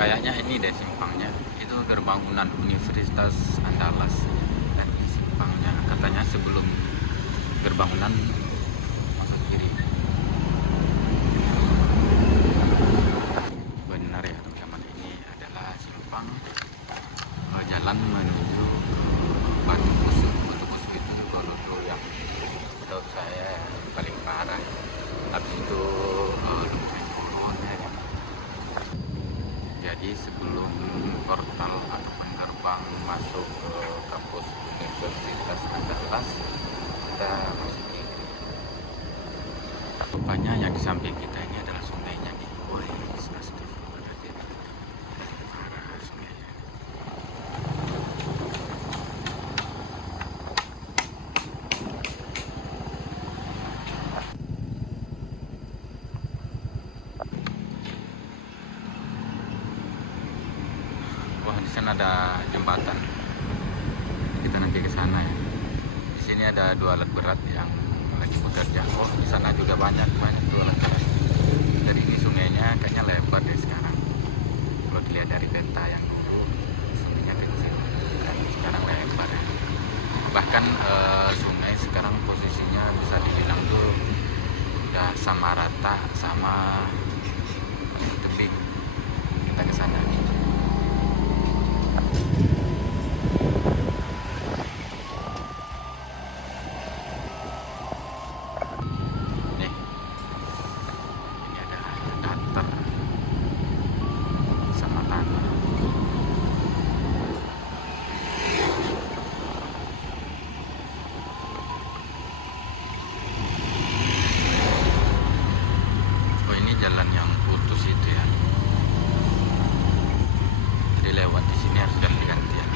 Kayaknya ini deh simpangnya. Itu gerbang Universitas Andalas. Dan di simpangnya katanya sebelum gerbang Unan masuk kiri. Benar ya teman-teman, ini adalah simpang jalan menuju Batu Busuk. Batu Busuk itu Gorontalo yang menurut saya paling parah. Habis itu lumayan turun ya kan. Jadi sebelum portal ataupun gerbang masuk ke kampus Universitas Andalas, kita masuk kiri. Rupanya yang di samping kita ini adalah sungainya nih. Woi, astagfirullahaladzim. Parah sungainya. Wah, di sana ada jembatan. Kita nanti ke sana ya. Di sini ada 2 alat berat yang lagi bekerja. Oh, di sana juga banyak 2 alat berat. Dari ini sungainya kayaknya lebar deh sekarang. Kalau dilihat dari peta yang dulu, sungainya kecil dan sekarang lebar ya. Bahkan sungai sekarang posisinya bisa dibilang tuh udah sama rata sama tebing. Kita ke sana. Nih, ini ada datar sama tanah. Oh, ini jalan yang putus itu ya. Jadi lewat di sini harus ganti-gantian.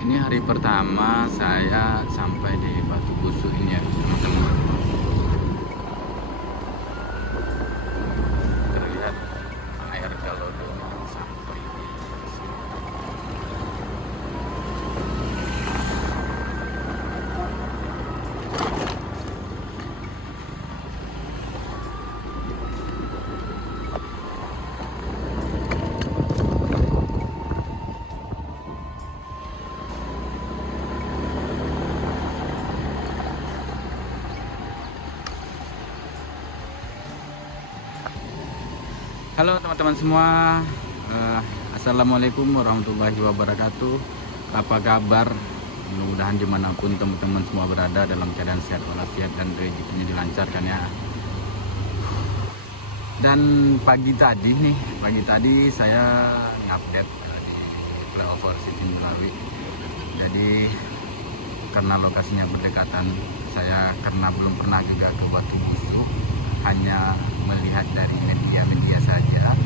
Ini hari pertama saya sampai di Batu Busuk ini ya teman-teman. Terlihat air Galodong sampai di sini. Halo teman-teman semua, Assalamualaikum warahmatullahi wabarakatuh. Apa kabar? Mudah-mudahan dimanapun teman-teman semua berada dalam keadaan sehat walafiat dan rezekinya dilancarkan ya. Dan pagi tadi saya ngupdate di flyover Siti Melawi. Jadi karena lokasinya berdekatan, saya karena belum pernah juga ke Batu Busuk, hanya melihat dari media saja.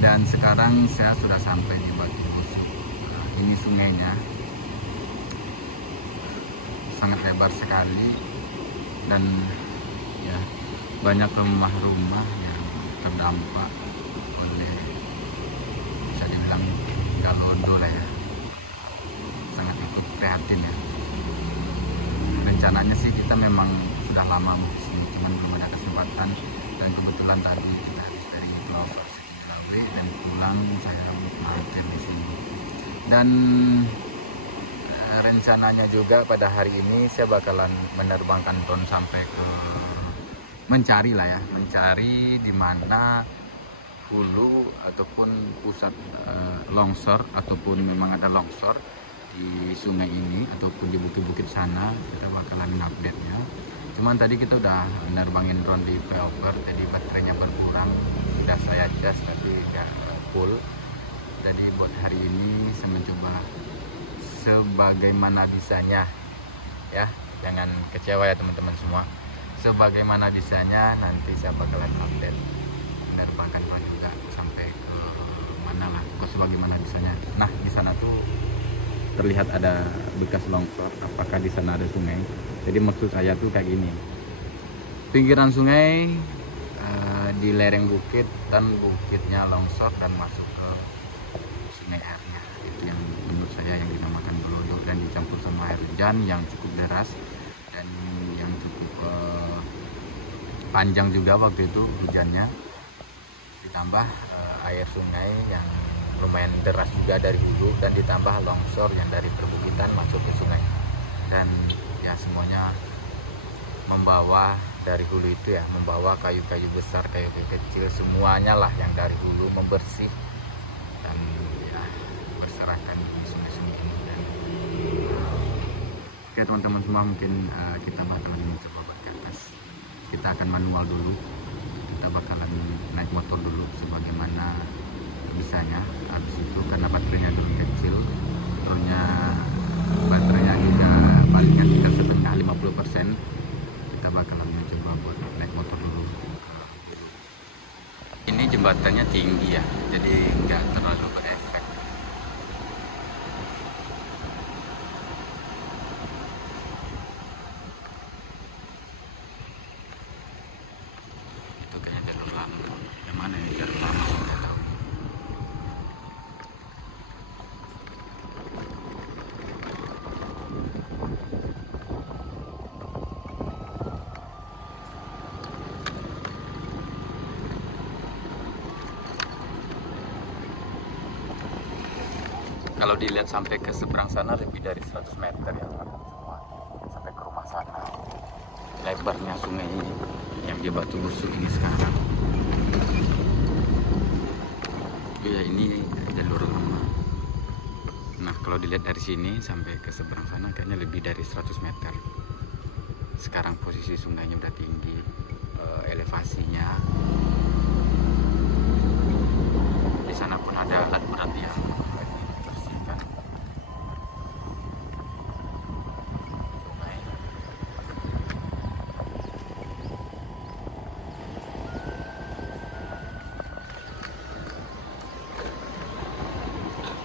Dan sekarang saya sudah sampai di Batu Busuk. Ini sungainya sangat lebar sekali dan ya banyak rumah-rumah yang terdampak oleh, bisa dibilang galodo lah ya. Sangat ikut prihatin ya. Rencananya sih kita memang sudah lama di sini, cuman belum ada kesempatan. Dan kebetulan tadi kita habis dari flyover Siti Melawi dan pulang saya mampir di sini. Dan rencananya juga pada hari ini saya bakalan menerbangkan drone sampai ke mencari di mana hulu ataupun pusat longsor, ataupun memang ada longsor di sungai ini ataupun di bukit-bukit sana. Kita bakalan update nya. Cuman tadi kita udah menerbangin drone di flyover, jadi baterainya berkurang. Sudah saya cas tapi nggak full. Jadi buat hari ini saya mencoba sebagaimana bisanya ya, jangan kecewa ya teman-teman semua. Sebagaimana bisanya nanti saya bakalan update penerbangan juga sampai ke mana lah, kok sebagaimana bisanya. Nah di sana tuh terlihat ada bekas longsor, apakah di sana ada sungai? Jadi maksud saya tuh kayak gini, pinggiran sungai di lereng bukit, dan bukitnya longsor dan masuk ke sungai airnya. Itu yang menurut saya yang dinamakan gelodok, dan dicampur sama air hujan yang cukup deras dan yang cukup panjang juga waktu itu hujannya, ditambah air sungai yang lumayan deras juga dari hulu, dan ditambah longsor yang dari perbukitan masuk ke sungai. Dan ya semuanya membawa dari hulu itu ya, membawa kayu-kayu besar, kayu-kayu kecil, semuanya lah yang dari hulu membersih dan ya berserakan di sungai-sungai ini. Dan oke teman-teman semua, mungkin kita bakalan mencoba buat ke atas. Kita akan manual dulu, kita bakalan naik motor dulu sebagaimana bisanya. Habis itu karena baterainya dulu kecil, terusnya baterainya juga palingan tinggal setengah, 50%, kita bakalan mencoba buat naik motor dulu. Ini jembatannya tinggi ya, jadi nggak terlalu berefek. Itu kayaknya jalur lama. Yang mana ini jalur lama? Saya nggak tahu. Kalau dilihat sampai ke seberang sana lebih dari 100 meter ya teman-teman semua, sampai ke rumah sana. Lebarnya sungai ini yang di Batu Busuk ini sekarang. Ya ini jalur lama. Nah kalau dilihat dari sini sampai ke seberang sana kayaknya lebih dari 100 meter. Sekarang posisi sungainya udah tinggi, elevasinya. Di sana pun ada alat berat yang dibersihkan. Sungai.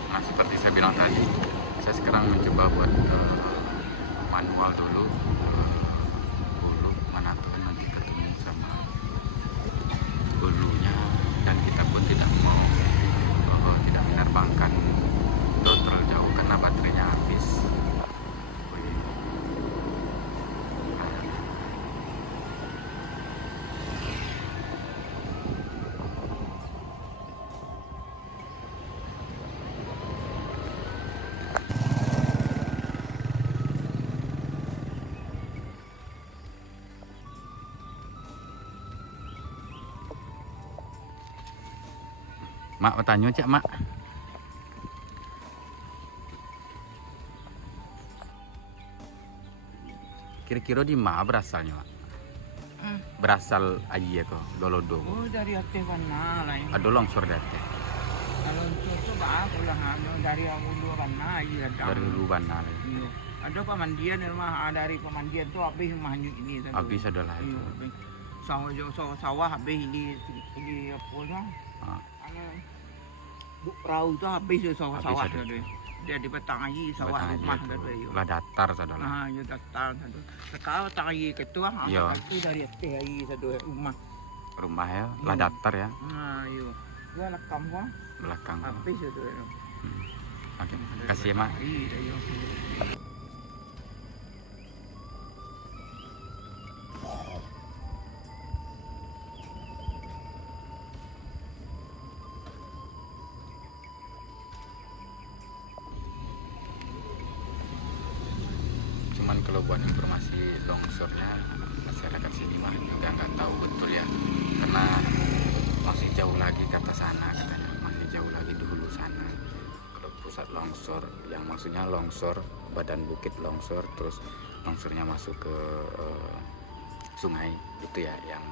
Nah seperti saya bilang tadi, saya sekarang mencoba buat manual dulu. Hulu mana tuh nanti ketemu sama hulunya, dan kita pun tidak mau tidak menerbangkan terlalu jauh karena baterainya habis. Mak bertanya cak mak, kira-kira di mana berasalnya mak? Berasal aja kok Golodo. Oh dari Aceh mana lah ini. Ada longsor date Kalau itu bah pulang dari Hulu mana aja datang. dari Lubana lagi. Iya. Ada pemandian rumah dari pemandian tu habis rumahnya ini. Habis adalah itu. Sawah habis ini apa lah. Ah, Buk perahu tu habis sawah ada. tu. Dia di petang aja sawah Batang rumah aja tu. itu. Lah datar saudara. Nah, ya datang tu. Sekarang petang aja ketua. Iya. Itu dari Aceh aja satu rumah. Rumah ya, lah datar ya Nah, yo. Gua lekam gua. belakang. Habis itu. Oke, kasih ya mak. Iya, iya. Cuman kalau buat informasi longsornya, masyarakat sini mah juga nggak tahu betul ya, karena masih jauh lagi ke atas sana katanya, masih jauh lagi di hulu sana. Kalau pusat longsor, yang maksudnya longsor badan bukit longsor, terus longsornya masuk ke sungai itu ya, yang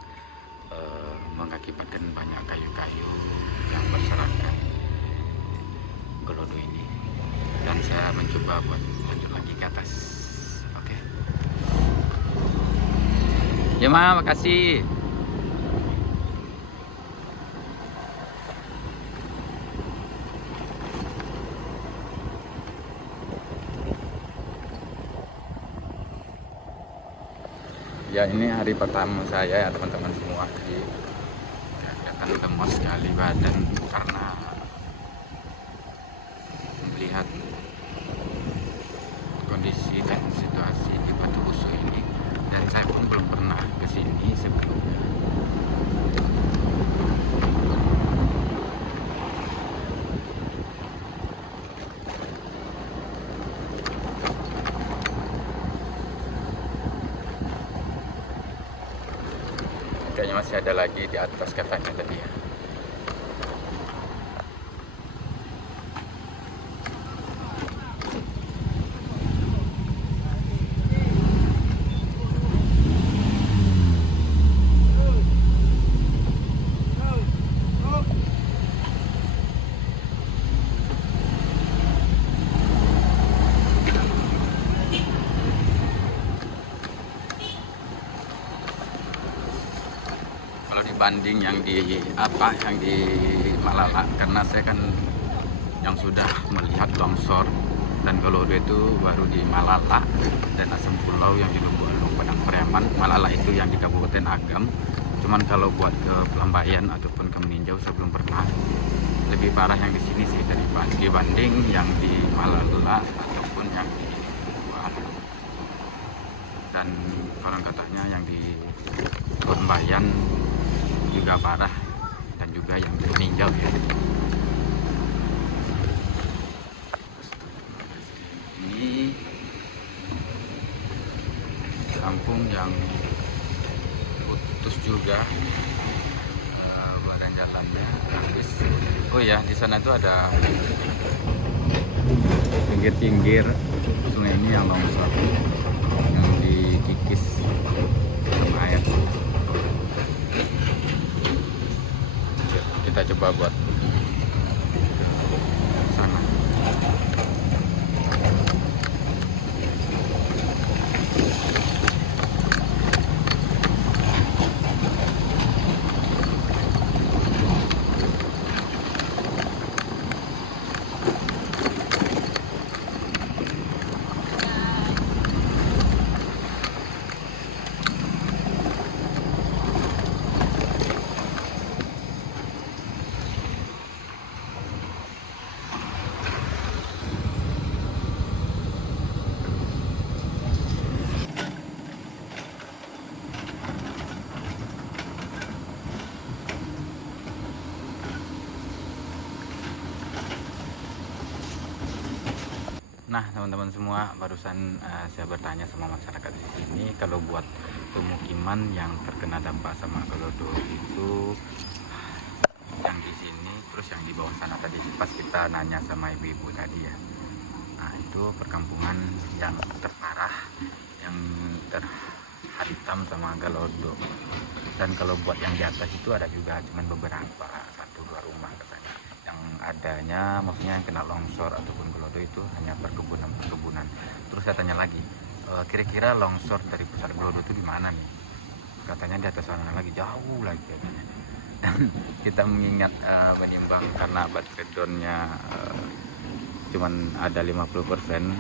mengakibatkan banyak kayu-kayu yang berserakan. Gelodo ini, dan saya mencoba buat lanjut lagi ke atas. Oke. Ya Ma, makasih. Ya, ini hari pertama saya ya teman-teman semua. Jadi ya, kelihatan lemas sekali badan karena melihat kondisi dan situasi di Batu Busu ini, dan saya pun belum pernah ke sini sebelumnya. Kayaknya masih ada lagi di atas katanya tadi ya. Kalau dibanding yang di Malala, karena saya kan yang sudah melihat longsor dan Gelodo itu baru di Malala dan Asam Pulau yang di Lumbu-Alung Padang Pariaman. Malala itu yang di Kabupaten Agam. Cuman kalau buat ke Pelambayan ataupun ke Meninjau saya belum pernah. Lebih parah yang di sini sih dibanding yang di Malala ataupun yang di Lumbu-Alung. Dan orang katanya yang di Pelambayan juga parah, dan juga yang di Meninjau ya. Ini kampung yang putus juga badan jalannya habis. Oh ya, di sana tuh ada pinggir-pinggir sungai ini yang longsor, yang dikikis sama air. Kita coba buat sana. Nah teman-teman semua, barusan saya bertanya sama masyarakat di sini kalau buat pemukiman yang terkena dampak sama Gelodo itu yang di sini, terus yang di bawah sana tadi pas kita nanya sama ibu-ibu tadi ya. Nah itu perkampungan yang terparah, yang terhantam sama Gelodo. Dan kalau buat yang di atas itu ada juga, cuman beberapa, 1-2 rumah katanya. Yang adanya maksudnya yang kena longsor ataupun Gelodo itu hanya perkebunan. Terus saya tanya lagi, kira-kira longsor dari pusat Gelodo itu di mana nih? Katanya di atas sana lagi, jauh lagi katanya. Dan kita mengingat menimbang karena baterai cuman ada 50%,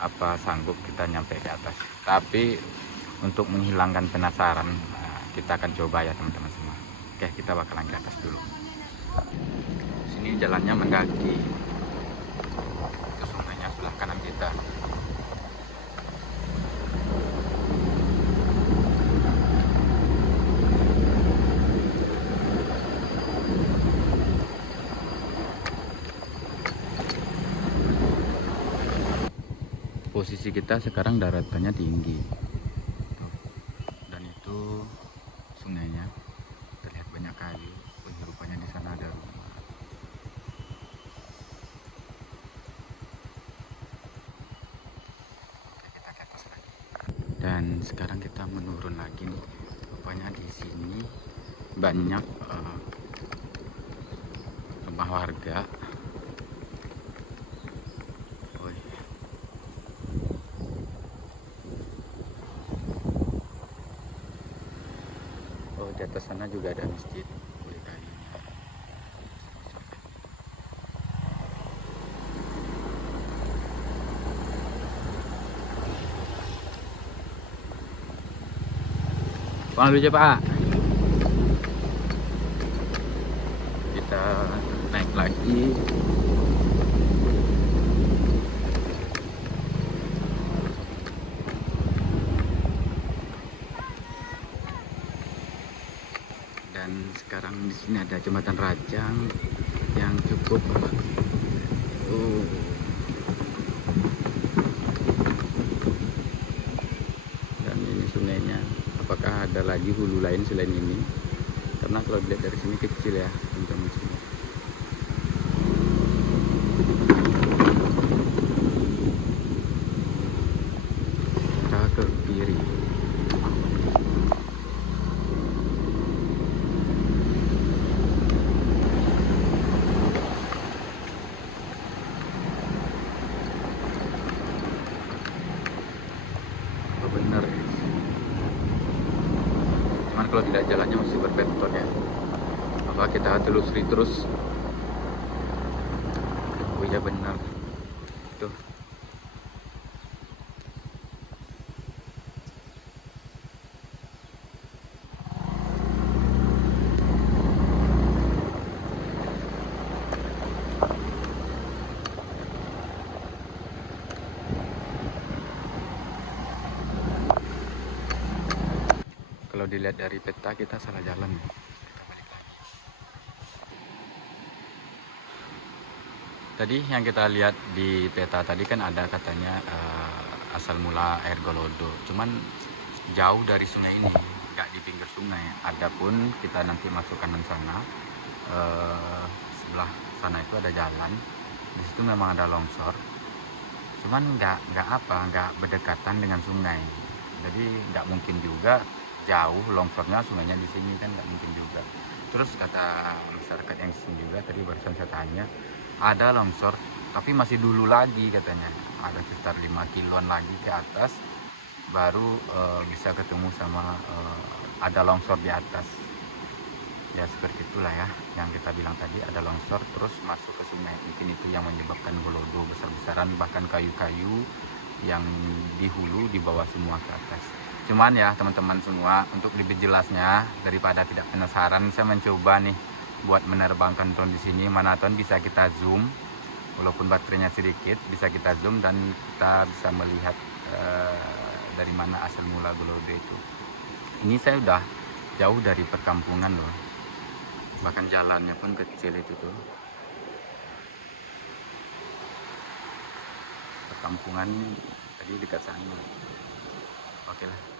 apa sanggup kita nyampe ke atas. Tapi untuk menghilangkan penasaran, kita akan coba ya teman-teman semua. Oke, kita bakalan ke atas dulu. Sini jalannya mendaki. Itu sungainya sebelah kanan kita. Posisi kita sekarang daratannya tinggi. Dan itu sungainya terlihat banyak kayu. Rupanya di sana ada rumah. Oke, kita ke atas lagi. Dan sekarang kita menurun lagi nih. Rupanya di sini banyak rumah warga licin kulit kayunya. Bang dulu aja Pak. Kita naik lagi. Dan sekarang di sini ada jembatan Rajang yang cukup dan ini sungainya. Apakah ada lagi hulu lain selain ini? Karena kalau dilihat dari sini kecil ya teman-teman semua. Kita ke kiri. Oh, benar ya. Cuman kalau tidak jalannya masih berbeton ya. Apa kita telusuri terus? Oh iya benar. Tuh. Kalau dilihat dari peta kita salah jalan. Kita balik lagi. Tadi yang kita lihat di peta tadi kan ada katanya asal mula air Golodo. Cuman jauh dari sungai ini, nggak di pinggir sungai. Adapun kita nanti masuk kanan sana, sebelah sana itu ada jalan. Di situ memang ada longsor. Cuman nggak berdekatan dengan sungai. Jadi nggak mungkin juga jauh longsornya, sungainya di sini kan nggak mungkin juga. Terus kata masyarakat yang sini juga tadi barusan saya tanya, ada longsor tapi masih dulu lagi katanya, ada sekitar 5 kiloan lagi ke atas baru bisa ketemu sama ada longsor di atas. Ya seperti itulah ya yang kita bilang tadi, ada longsor terus masuk ke sungai. Mungkin itu yang menyebabkan Golodo besar-besaran, bahkan kayu-kayu yang di hulu dibawa semua ke atas. Cuman ya teman-teman semua, untuk lebih jelasnya daripada tidak penasaran, saya mencoba nih buat menerbangkan drone di sini. Mana drone bisa kita zoom, walaupun baterainya sedikit bisa kita zoom dan kita bisa melihat dari mana asal mula Golodo itu. Ini saya udah jauh dari perkampungan loh, bahkan jalannya pun kecil itu tuh, perkampungan tadi dekat sana. Oke lah.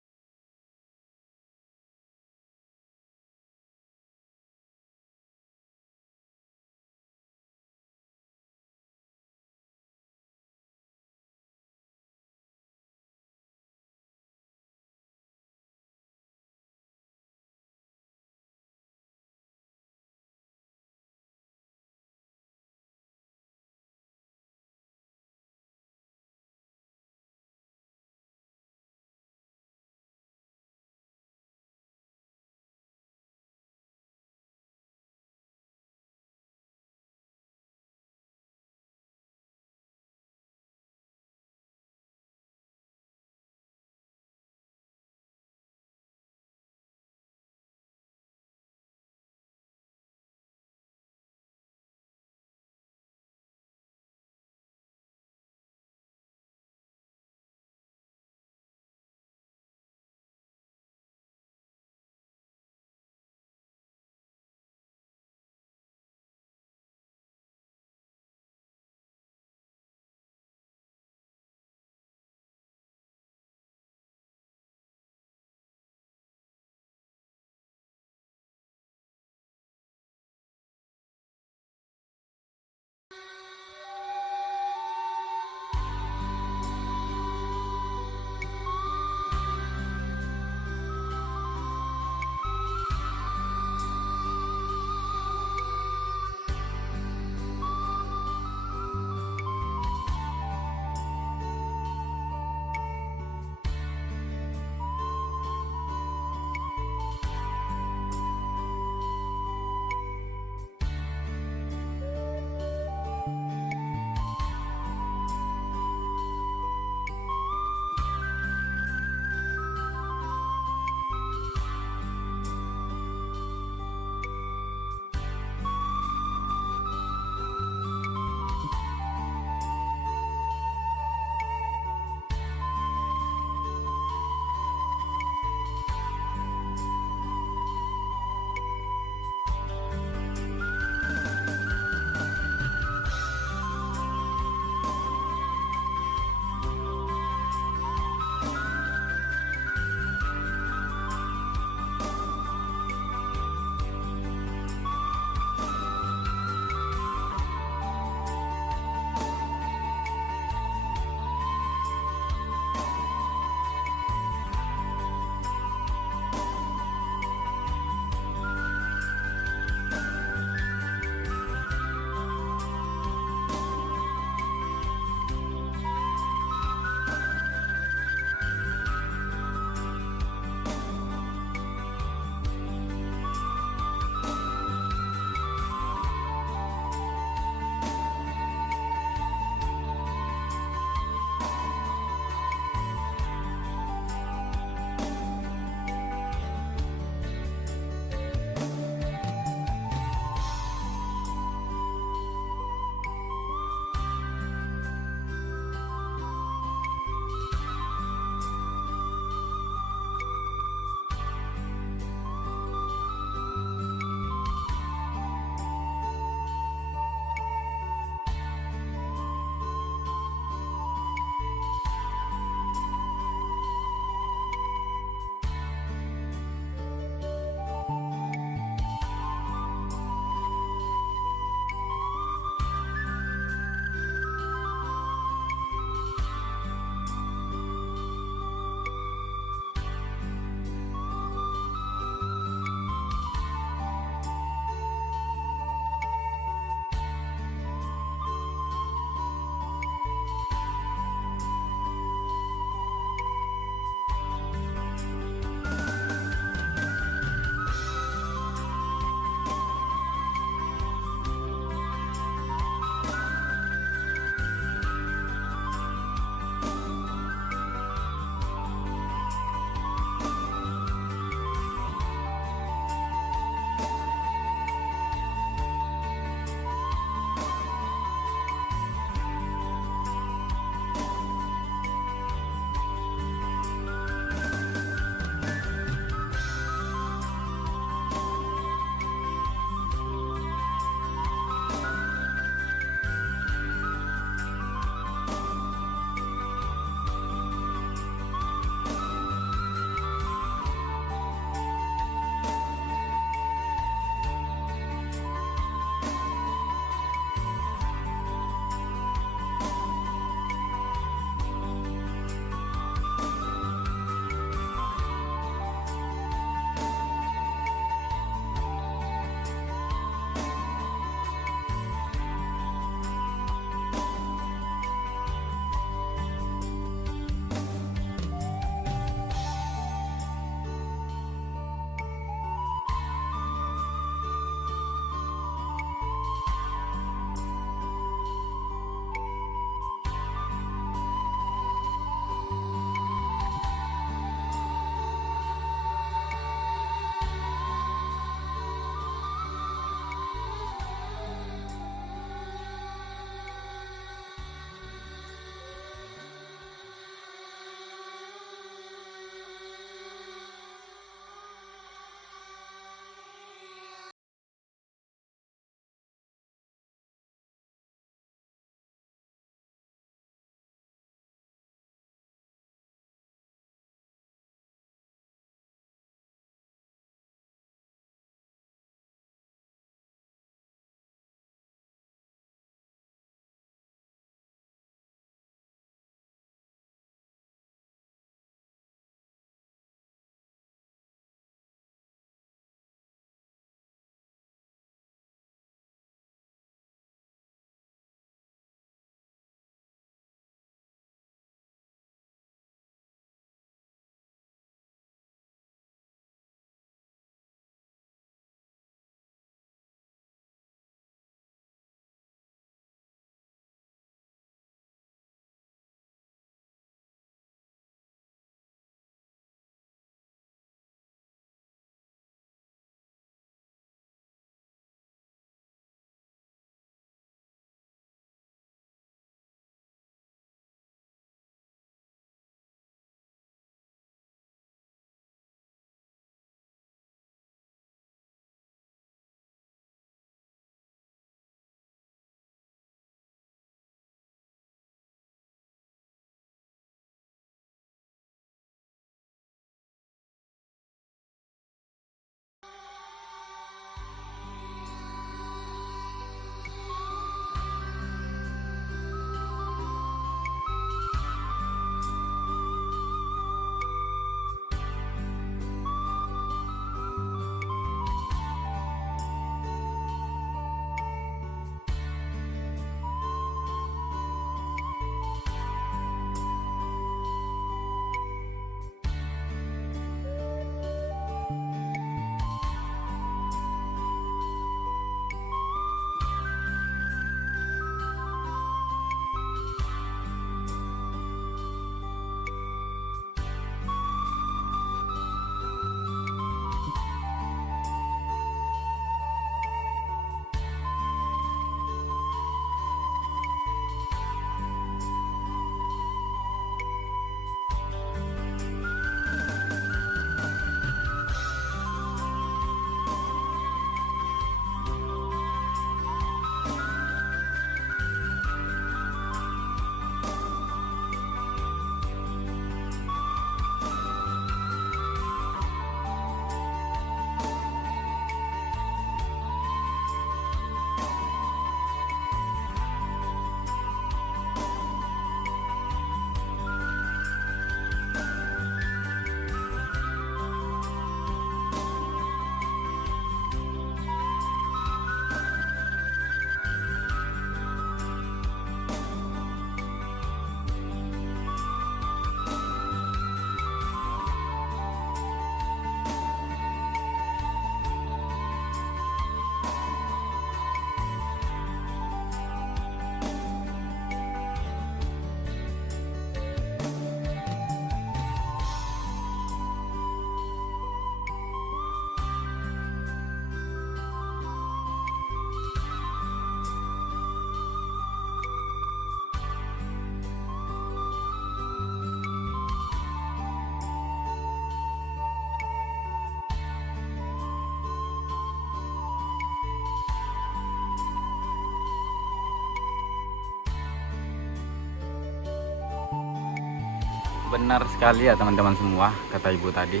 benar sekali ya teman-teman semua kata ibu tadi.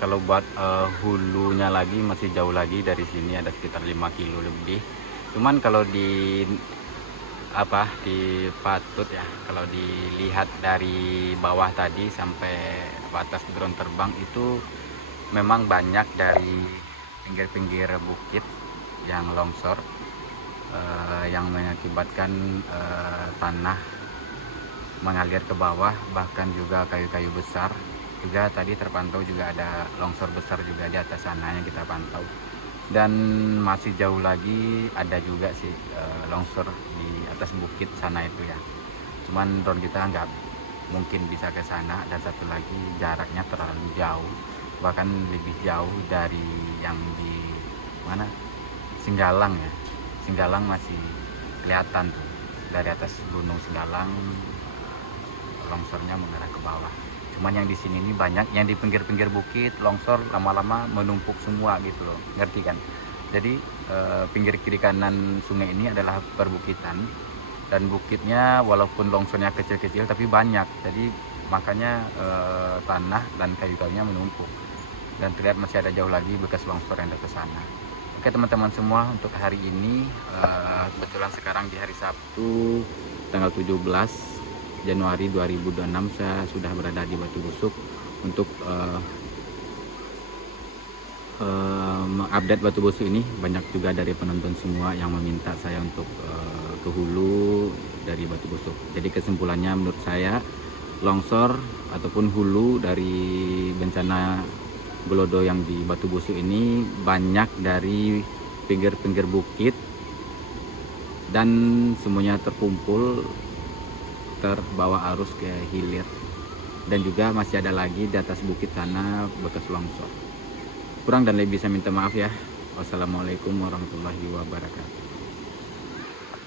Kalau buat hulunya lagi masih jauh lagi dari sini, ada sekitar 5 kilo lebih. Cuman kalau di Patut ya, kalau dilihat dari bawah tadi sampai batas drone terbang itu memang banyak dari pinggir-pinggir bukit yang longsor, yang mengakibatkan tanah mengalir ke bawah, bahkan juga kayu-kayu besar juga tadi terpantau, juga ada longsor besar juga di atas sana yang kita pantau. Dan masih jauh lagi ada juga sih longsor di atas bukit sana itu ya, cuman drone kita nggak mungkin bisa ke sana. Dan satu lagi jaraknya terlalu jauh, bahkan lebih jauh dari yang di mana, Singgalang ya. Singgalang masih kelihatan tuh dari atas gunung Singgalang, longsornya mengarah ke bawah. Cuman yang di sini ini banyak yang di pinggir-pinggir bukit longsor lama-lama menumpuk semua gitu loh, ngerti kan? Jadi pinggir kiri kanan sungai ini adalah perbukitan, dan bukitnya walaupun longsornya kecil-kecil tapi banyak, jadi makanya tanah dan kayu-kayunya menumpuk, dan terlihat masih ada jauh lagi bekas longsor yang ada ke sana. Oke teman-teman semua, untuk hari ini kebetulan sekarang di hari Sabtu tanggal 17 Januari 2026 saya sudah berada di Batu Busuk untuk mengupdate Batu Busuk ini. Banyak juga dari penonton semua yang meminta saya untuk ke hulu dari Batu Busuk. Jadi kesimpulannya menurut saya, longsor ataupun hulu dari bencana Gelodo yang di Batu Busuk ini banyak dari pinggir-pinggir bukit, dan semuanya terkumpul terbawa arus ke hilir, dan juga masih ada lagi di atas bukit sana bekas longsor. Kurang dan lebih saya minta maaf ya. Wassalamualaikum warahmatullahi wabarakatuh.